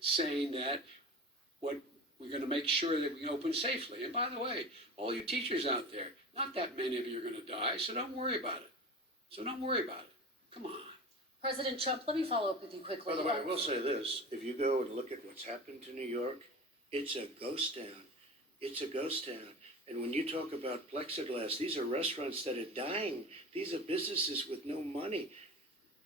saying that what we're going to make sure that we open safely. And by the way, all you teachers out there, not that many of you are going to die, so don't worry about it. So don't worry about it. Come on. President Trump, let me follow up with you quickly. By the way, I will say this. If you go and look at what's happened to New York, it's a ghost town. It's a ghost town. And when you talk about plexiglass, these are restaurants that are dying. These are businesses with no money.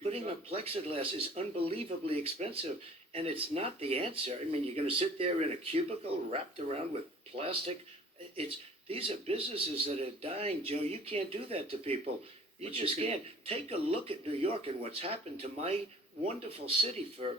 Putting up plexiglass is unbelievably expensive, and it's not the answer. I mean, you're going to sit there in a cubicle wrapped around with plastic. These are businesses that are dying, Joe. You can't do that to people. You just can't. Take a look at New York and what's happened to my wonderful city for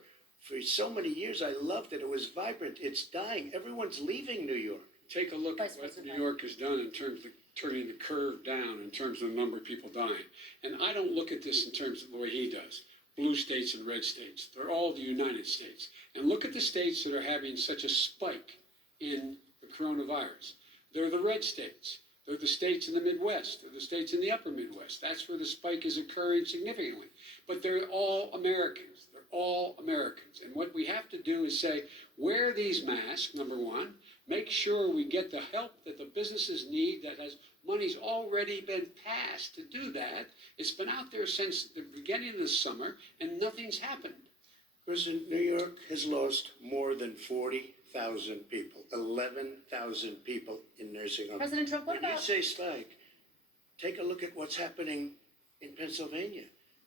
so many years. I loved it. It was vibrant. It's dying. Everyone's leaving New York. Take a look at what New York has done in terms of turning the curve down in terms of the number of people dying. And I don't look at this in terms of the way he does. Blue states and red states. They're all the United States. And look at the states that are having such a spike in the coronavirus. They're the red states. They're the states in the Midwest. They're the states in the upper Midwest. That's where the spike is occurring significantly. But they're all Americans. They're all Americans. And what we have to do is say, wear these masks, number one. Make sure we get the help that the businesses need, that has money's already been passed to do that. It's been out there since the beginning of the summer, and nothing's happened. President, New York has lost more than 40,000 people, 11,000 people in nursing homes. President Trump, what about... When you say spike, take a look at what's happening in Pennsylvania,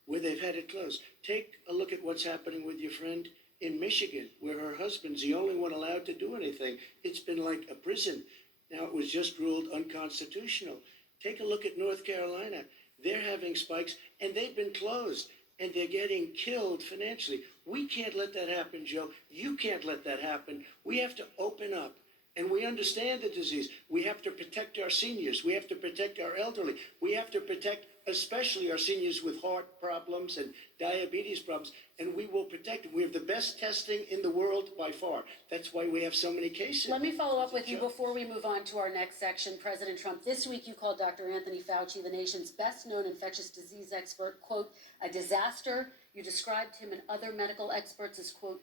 where they've had it closed. Take a look at what's happening with your friend in Michigan, where her husband's the only one allowed to do anything. It's been like a prison. Now it was just ruled unconstitutional. Take a look at North Carolina. They're having spikes, and they've been closed, and they're getting killed financially. We can't let that happen, Joe. You can't let that happen. We have to open up, and we understand the disease. We have to protect our seniors. We have to protect our elderly. We have to protect especially our seniors with heart problems and diabetes problems, and we will protect them. We have the best testing in the world by far. That's why we have so many cases. Let me follow up with you before we move on to our next section. President Trump, this week you called Dr. Anthony Fauci, the nation's best-known infectious disease expert, quote, a disaster. You described him and other medical experts as, quote,